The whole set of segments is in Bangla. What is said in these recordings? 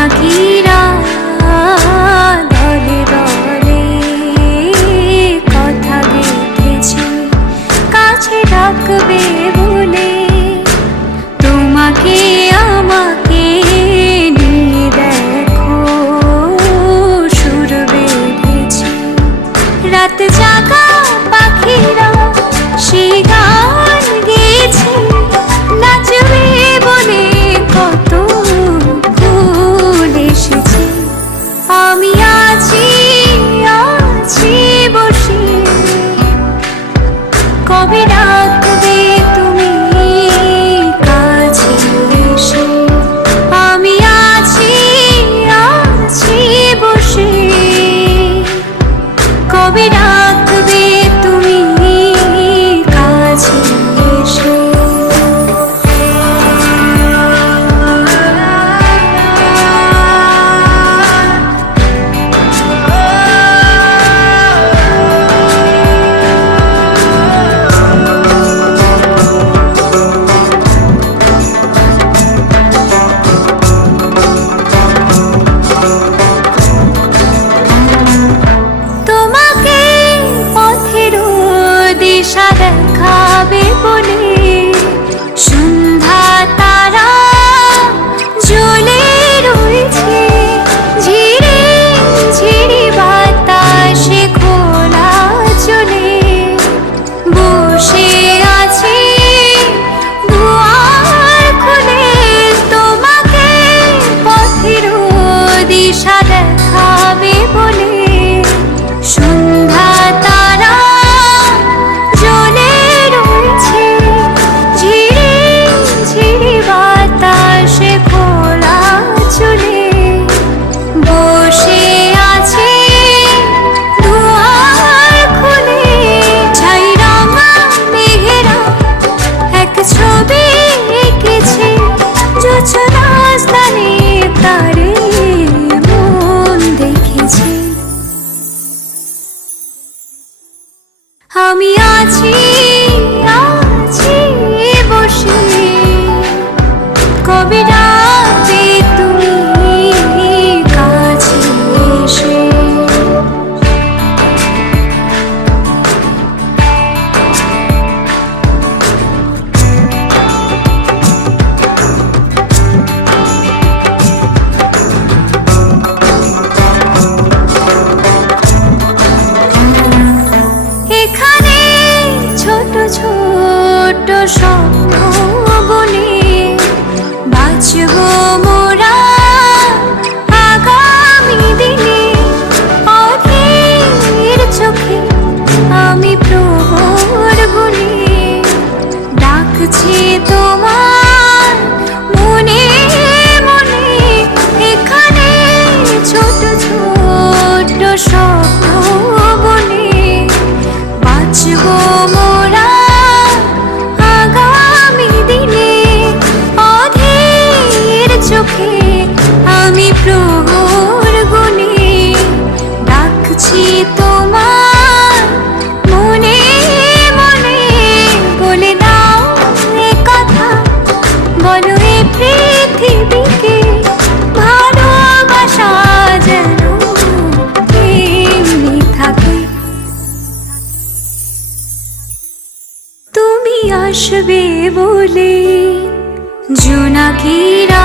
নাকি আসবে বলে জোনাকিরা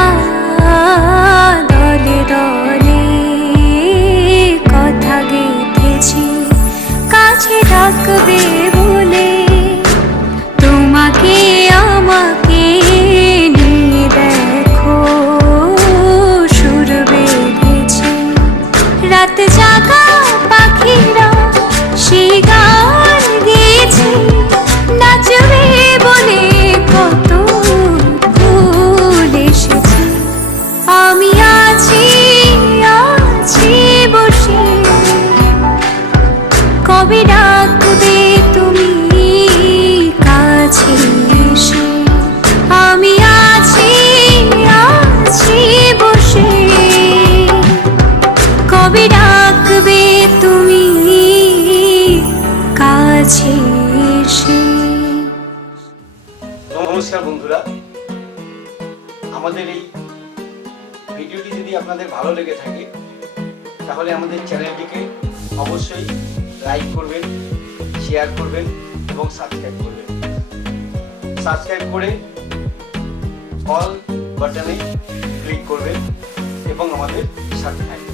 কবে ডাকবে তুমি কাছে এসে। আমি আছি আছি বসে। কবে ডাকবে তুমি কাছে এসে? নমস্কার বন্ধুরা। আমাদের এই ভিডিওটি যদি আপনাদের ভালো লেগে থাকে, তাহলে আমাদের চ্যানেলটিকে অবশ্যই লাইক করবেন শেয়ার করবেন এবং সাবস্ক্রাইব করবেন। সাবস্ক্রাইব করে অল বাটনে ক্লিক করবেন এবং আমাদের সাথে থাকবেন।